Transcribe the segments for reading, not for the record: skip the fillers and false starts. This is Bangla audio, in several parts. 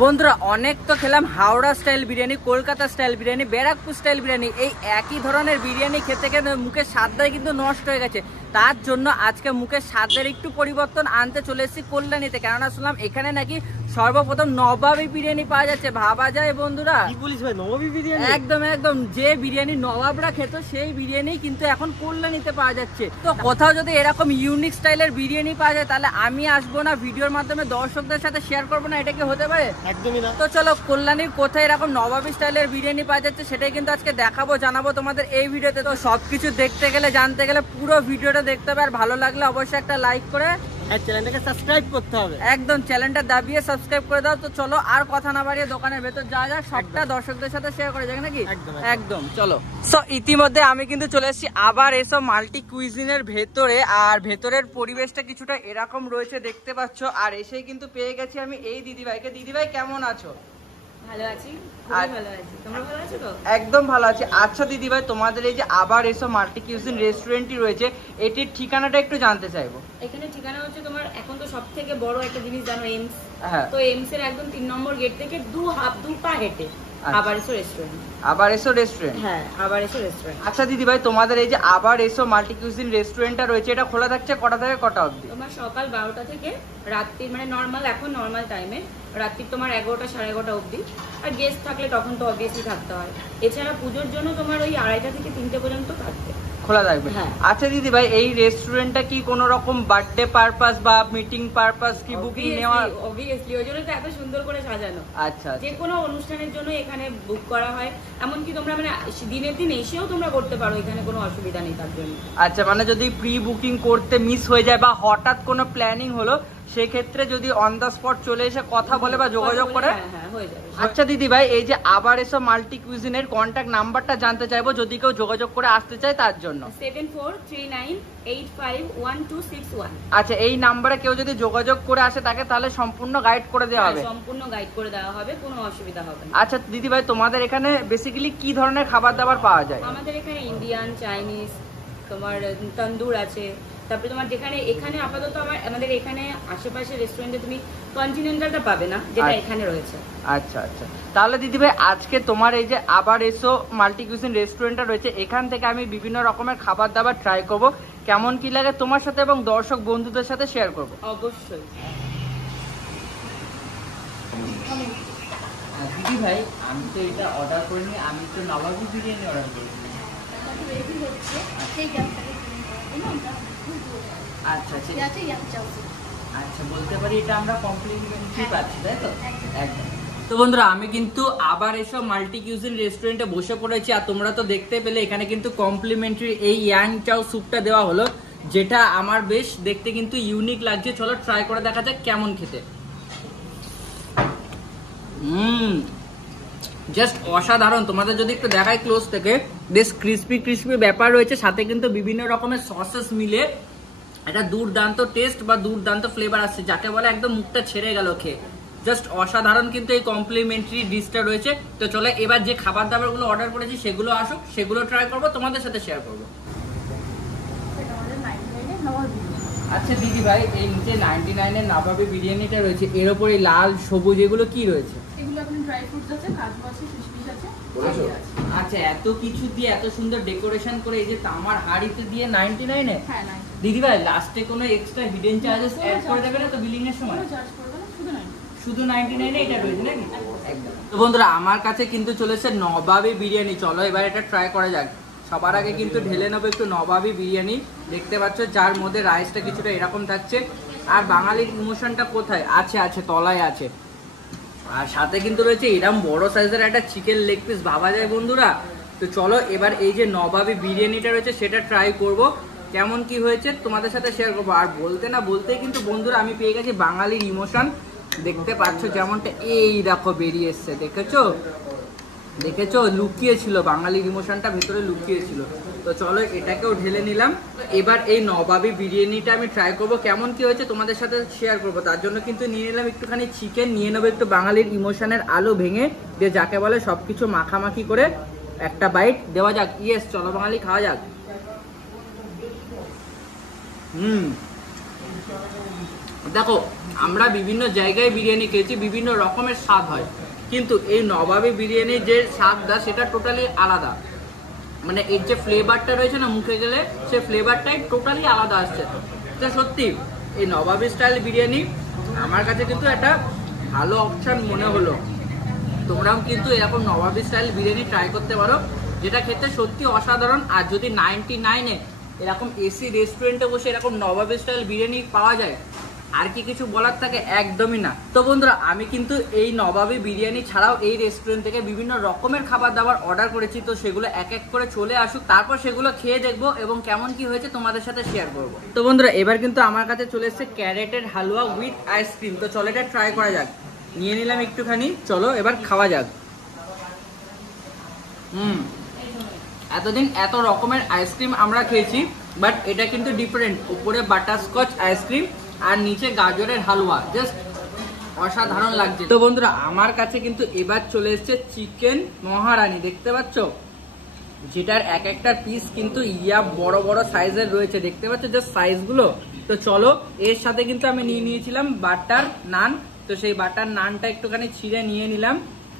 বন্ধুরা অনেক তো খেলাম Howrah style biryani, Kolkata style biryani, Barrackpore style biryani. এই একই ধরনের বিরিয়ানি খেতে খেতে মুখের স্বাদটাই কিন্তু নষ্ট হয়ে গেছে। তার জন্য আজকে মুখের স্বাদের একটু পরিবর্তন আনতে চলে এসেছি কল্যাণীতে। কেননা শুনলাম এখানে নাকি সর্বপ্রথম নবাবী বিরিয়ানি পাওয়া যাচ্ছে। ভাবা যায় বন্ধুরা, কি বলিস ভাই, নবাবী বিরিয়ানি? একদম একদম, যে বিরিয়ানি নবাবরা খেত সেই বিরিয়ানি কিন্তু এখন কল্যাণীতে পাওয়া যাচ্ছে। তো কোথাও যদি এরকম ইউনিক স্টাইলের বিরিয়ানি পাওয়া যায় তাহলে আমি আসবো না, ভিডিওর মাধ্যমে দর্শকদের সাথে শেয়ার করবো না? এটা কি হতে পারে? একদমই না। তো চলো কল্যাণীর কোথায় এরকম নবাবী স্টাইলের বিরিয়ানি পাওয়া যাচ্ছে সেটাই কিন্তু আজকে দেখাবো, জানাবো তোমাদের এই ভিডিওতে। তো সবকিছু দেখতে গেলে জানতে গেলে পুরো ভিডিওটা দেখতে হবে। আর ভালো লাগলে অবশ্যই একটা লাইক করে চ্যানেলটাকে সাবস্ক্রাইব করতে হবে। একদম চ্যানেলটা দাবিয়ে সাবস্ক্রাইব করে দাও। তো চলো আর কথা না বাড়িয়ে দোকানের ভেতর যাওয়া যাক, সবটা দর্শকদের সাথে শেয়ার করে যাক নাকি? একদম চলো। সো ইতিমধ্যে আমি কিন্তু চলে এসেছি আবার এসব মাল্টি কুইজিনের ভেতরে। আর ভেতরের পরিবেশটা কিছুটা এরকম রয়েছে দেখতে পাচ্ছ। আর এসেই কিন্তু পেয়ে গেছি আমি এই দিদিভাইকে। দিদিভাই কেমন আছো? ভালো আছি, ভালো আছি। তোমরা ভালো আছো তো? একদম ভালো আছি। আচ্ছা দিদিভাই, তোমাদের এই যে আবার এসব মাল্টি কুইজিন রেস্টুরেন্টটি রয়েছে, এটির ঠিকানাটা একটু জানতে চাইবো। এখানে ঠিকানা হচ্ছে তোমার, এখন তো সবথেকে বড় একটা জিনিস জানো, এমস। হ্যাঁ, তো এমস এর একদম 3 নম্বর গেট থেকে দু পা হেঁটে আবার এসো রেস্টুরেন্ট। আবার এসো রেস্টুরেন্ট? হ্যাঁ, আবার এসো রেস্টুরেন্ট। আচ্ছা দিদিভাই, তোমাদের এই যে আবার এসো মাল্টি কুইজিন রেস্টুরেন্টটা রয়েছে, এটা খোলা থাকছে কটা থেকে কটা অবধি? তোমার সকাল 12টা থেকে রাত্রি, মানে নর্মাল, এখন নর্মাল টাইমে রাত্রি তোমার 11টা সাড়ে 11টা অবধি। আর গেস্ট থাকলে তখন তো অবভিয়াসলি থাকতে হয়। এছাড়া পুজোর জন্য তোমার ওই 2:30টা থেকে 3টে পর্যন্ত থাকবে, খোলা থাকবে। হ্যাঁ। আচ্ছা দিদি ভাই, এই রেস্টুরেন্টটা কি কোনো রকম বার্থডে পারপাস বা মিটিং পারপাস কি বুকিং নেওয়া? অবভিয়াসলি, ওই জন্য তো এত সুন্দর করে সাজানো। আচ্ছা, যে কোনো অনুষ্ঠানের জন্য এখানে বুক করা হয়। এমনকি তোমরা মানে দিনের দিন এসেও তোমরা করতে পারো, এখানে কোনো অসুবিধা নেই তার জন্য। আচ্ছা, মানে যদি প্রি বুকিং করতে মিস হয়ে যায় বা হঠাৎ কোনো প্ল্যানিং হলো, সেক্ষেত্রে যদি অন দ্য স্পট চলে এসে কথা বলে বা যোগাযোগ করে, হ্যাঁ হয়ে যাবে। আচ্ছা দিদি ভাই, এই যে আবার এসব মাল্টি কুইজিনের কন্ট্যাক্ট নাম্বারটা জানতে চাইবো যদি কেউ যোগাযোগ করে আসতে চায় তার জন্য। 7439851261। আচ্ছা, এই নাম্বারে কেউ যদি যোগাযোগ করে আসে তাকে তাহলে সম্পূর্ণ গাইড করে দেওয়া হবে? সম্পূর্ণ গাইড করে দেওয়া হবে, কোনো অসুবিধা হবে না। আচ্ছা দিদি ভাই, তোমাদের এখানে বেসিক্যালি কি ধরনের খাবার দাবার পাওয়া যায়? আমাদের এখানে ইন্ডিয়ান, চাইনিজ, তোমার তন্দুর আছে। তারপরে তোমার যেখানে এখানে আপাতত আমাদের এখানে আশেপাশে রেস্টুরেন্টে তুমি কন্টিনেন্টালটা পাবে না, যেটা এখানে রয়েছে। আচ্ছা আচ্ছা, তাহলে দিদি ভাই আজকে তোমার এই যে আবার এসো মাল্টি কুইজিন রেস্টুরেন্টটা রয়েছে, এখান থেকে আমি বিভিন্ন রকমের খাবার দাবার ট্রাই করব। কেমন কি লাগে তোমার সাথে এবং দর্শক বন্ধুদের সাথে শেয়ার করব। অবশ্যই। দিদি ভাই, আমি তো এটা অর্ডার করিনি, আমি তো নবাবী বিরিয়ানি অর্ডার করেছি। আচ্ছা আচ্ছা, বলতে পারি এটা আমরা কমপ্লিমেন্টারি পাচ্ছি, তাই তো? একদম। তো বন্ধুরা, আমি কিন্তু আবার এসব মাল্টি কুইজিন রেস্টুরেন্টে বসে পড়েছি। আর তোমরা তো দেখতে পেলে এখানে কিন্তু কমপ্লিমেন্টারি এই ইয়াং চাও স্যুপটা দেওয়া হলো, যেটা আমার বেশ দেখতে কিন্তু ইউনিক লাগছে। চলো ট্রাই করে দেখা যাক কেমন খেতে। জাস্ট অসাধারণ। তোমাদের যদি একটু দেখাই ক্লোজ থেকে, বেশ ক্রিস্পি ক্রিস্পি ব্যাপার রয়েছে, সাথে কিন্তু বিভিন্ন রকমের সসেস মিলে একটা দুর্দান্ত টেস্ট বা দুর্দান্ত ফ্লেভার আসছে, যাকে বলে একদম মুখটা ছেড়ে গেল খেয়ে। জাস্ট অসাধারণ কিন্তু এই কমপ্লিমেন্টারি ডিশটা রয়েছে। তো চলো এবার যে খাবার দাবার গুলো অর্ডার করেছি সেগুলো আসুক, সেগুলো ট্রাই করবো, তোমাদের সাথে শেয়ার করবো। আচ্ছা দিদি ভাই, এই নিচে 99 এর নবাবী বিরিয়ানিটা রয়েছে, এর উপরে লাল সবুজ এগুলো কি রয়েছে? এগুলো আপনি ড্রাই ফ্রুটস আছে, কাজু আছে, কিশমিশ আছে। আচ্ছা, এত কিছু দিয়ে এত সুন্দর ডেকোরেশন করে এই যে তামার হাড়িতে দিয়ে 99 এ? হ্যাঁ, দিদি ভাই লাস্টে কোনো এক্সট্রা হিডেন চার্জেস অ্যাড করে দেবে না তো বিলিং এর সময়? চার্জ করবে না, শুধু 99 এ এটা রয়েছে নাকি? একদম। তো বন্ধুরা, আমার কাছে কিন্তু চলেছে নবাবী বিরিয়ানি। চলো এবার এটা ট্রাই করা যাক। সবার আগে কিন্তু ঢেলে নেবো একটু নবাবী বিরিয়ানি। দেখতে পাচ্ছ যার মধ্যে রাইসটা কিছুটা এরকম থাকছে। আর বাঙালির ইমোশনটা কোথায় আছে? আছে তলায় আছে। আর সাথে কিন্তু রয়েছে এরকম বড় সাইজের একটা চিকেন লেগ পিস, ভাবা যায় বন্ধুরা। তো চলো এবার এই যে নবাবী বিরিয়ানিটা রয়েছে সেটা ট্রাই করব, কেমন কি হয়েছে তোমাদের সাথে শেয়ার করবো। আর বলতে না বলতেই কিন্তু বন্ধুরা আমি পেয়ে গেছি বাঙালির ইমোশন। দেখতে পাচ্ছ যেমনটা এই দেখো বেরিয়ে এসছে, দেখেছো দেখেছো? লুকিয়ে ছিল, বাঙালির ইমোশনটা ভেতরে লুকিয়ে ছিল। তো চলো এটাকেও ঢেলে নিলাম। এবার এই নবাবী বিরিয়ানিটা আমি ট্রাই করব, কেমন কি হয়েছে তোমাদের সাথে শেয়ার করব। তার জন্য কিন্তু নিয়ে নিলাম একটুখানি চিকেন, নিয়ে নেবো একটু বাঙালির ইমোশনের আলো ভেঙে দিয়ে, যাকে বলে সবকিছু মাখামাখি করে একটা বাইট দেওয়া যাক। ইয়েস, চলো বাঙালি খাওয়া যাক। দেখো আমরা বিভিন্ন জায়গায় বিরিয়ানি খেয়েছি, বিভিন্ন রকমের স্বাদ হয়, কিন্তু এই নবাবী বিরিয়ানির যে স্বাদটা সেটা টোটালি আলাদা। মানে এর যে ফ্লেভারটা রয়েছে না, মুখে গেলে সে ফ্লেভারটাই টোটালি আলাদা আসছে। তো সত্যি এই নবাবী স্টাইল বিরিয়ানি আমার কাছে কিন্তু একটা ভালো অপশান মনে হলো। তোমরাও কিন্তু এরকম নবাবী স্টাইল বিরিয়ানি ট্রাই করতে পারো, যেটা খেতে সত্যি অসাধারণ। আর যদি 99-এ এরকম এসি রেস্টুরেন্টে বসে এরকম নবাবী স্টাইল বিরিয়ানি পাওয়া যায়, আর কি কিছু বলার থাকে? একদমই না। তো বন্ধুরা, আমি কিন্তু এই নবাবী বিরিয়ানি ছাড়াও এই রেস্টুরেন্ট থেকে বিভিন্ন রকমের খাবার দাবার অর্ডার করেছি। তো সেগুলো এক এক করে চলে আসুক, তারপর সেগুলো খেয়ে দেখবো এবং কেমন কি হয়েছে তোমাদের সাথে শেয়ার করবো। তো বন্ধুরা, এবার কিন্তু আমার কাছে চলে এসেছে ক্যারেটের হালুয়া উইথ আইসক্রিম। তো চলো এটা ট্রাই করা যাক। নিয়ে নিলাম একটুখানি, চলো এবার খাওয়া যাক। এতদিন এত রকমের আইসক্রিম আমরা খেয়েছি, বাট এটা কিন্তু ডিফারেন্ট। উপরে বাটারস্কচ আইসক্রিম আর নিচে গাজরের হালুয়া, জাস্ট অসাধারণ লাগছে। তো বন্ধুরা, আমার কাছে কিন্তু এবার চলে এসেছে চিকেন মহারানী, দেখতে পাচ্ছ, যেটার এক একটা পিস কিন্তু বড় বড় সাইজের রয়েছে, দেখতে পাচ্ছ জাস্ট সাইজগুলো। তো চলো, এর সাথে কিন্তু আমি নিয়ে নিয়েছিলাম বাটার নান। তো সেই বাটার নানটা একটুখানি ছিঁড়ে নিয়ে নিলাম,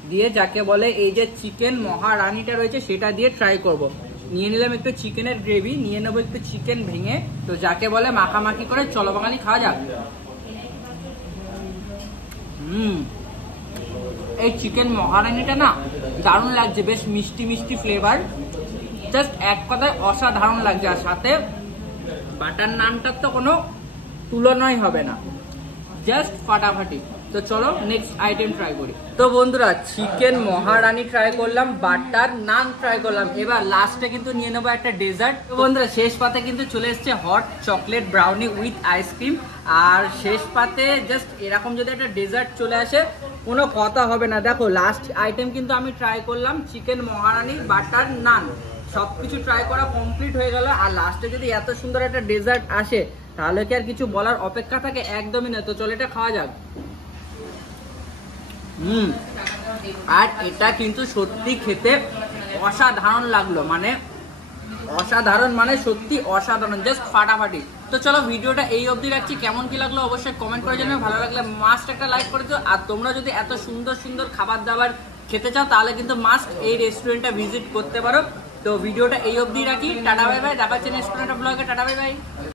দিয়ে যাকে বলে এই যে চিকেন মহারানীটা রয়েছে সেটা দিয়ে ট্রাই করব। নিয়ে নিলাম একটু চিকেনের গ্রেভি, নিয়ে নেবো একটু চিকেন ভেঙে, তো যাকে বলে মাখামাখি করে চলো বাঙালি খাওয়া যাক। এই চিকেন মহারানীটা না দারুণ লাগছে, বেশ মিষ্টি মিষ্টি ফ্লেভার, জাস্ট এক কথায় অসাধারণ লাগছে। আর সাথে বাটার নানটার তো কোনো তুলনাই হবে না, জাস্ট ফাটাফাটি। তো চলো নেক্সট আইটেম ট্রাই করি। তো বন্ধুরা, চিকেন মহারানী ট্রাই করলাম, বাটার নান ট্রাই করলাম, এবার লাস্টে কিন্তু নিয়ে নেবো একটা ডেজার্ট। তো বন্ধুরা, শেষ পাতে কিন্তু চলে এসছে hot chocolate brownie with ice cream. আর শেষ পাতে জাস্ট এরকম যদি একটা ডেজার্ট চলে আসে, কোনো কথা হবে না। দেখো, লাস্ট আইটেম কিন্তু আমি ট্রাই করলাম চিকেন মহারানী বাটার নান, সবকিছু ট্রাই করা কমপ্লিট হয়ে গেল। আর লাস্টে যদি এত সুন্দর একটা ডেজার্ট আসে, তাহলে কি আর কিছু বলার অপেক্ষা থাকে? একদমই না। তো চলো এটা খাওয়া যাক। আর এটা কিন্তু সত্যি খেতে অসাধারণ লাগলো, মানে অসাধারণ, মানে সত্যি অসাধারণ, জাস্ট ফাটাফাটি। তো চলো ভিডিওটা এই অবধি রাখছি। কেমন কি লাগলো অবশ্যই কমেন্ট করে জানাবে, ভালো লাগলে মাস্ট একটা লাইক করে দিও। আর তোমরা যদি এত সুন্দর সুন্দর খাবার দাবার খেতে চাও, তাহলে কিন্তু মাস্ট এই রেস্টুরেন্টটা ভিজিট করতে পারো। তো ভিডিওটা এই অবধি রাখি, টাটা বাই বাই, দেখা হচ্ছে নেক্সট ব্লগে, টাটা বাই বাই।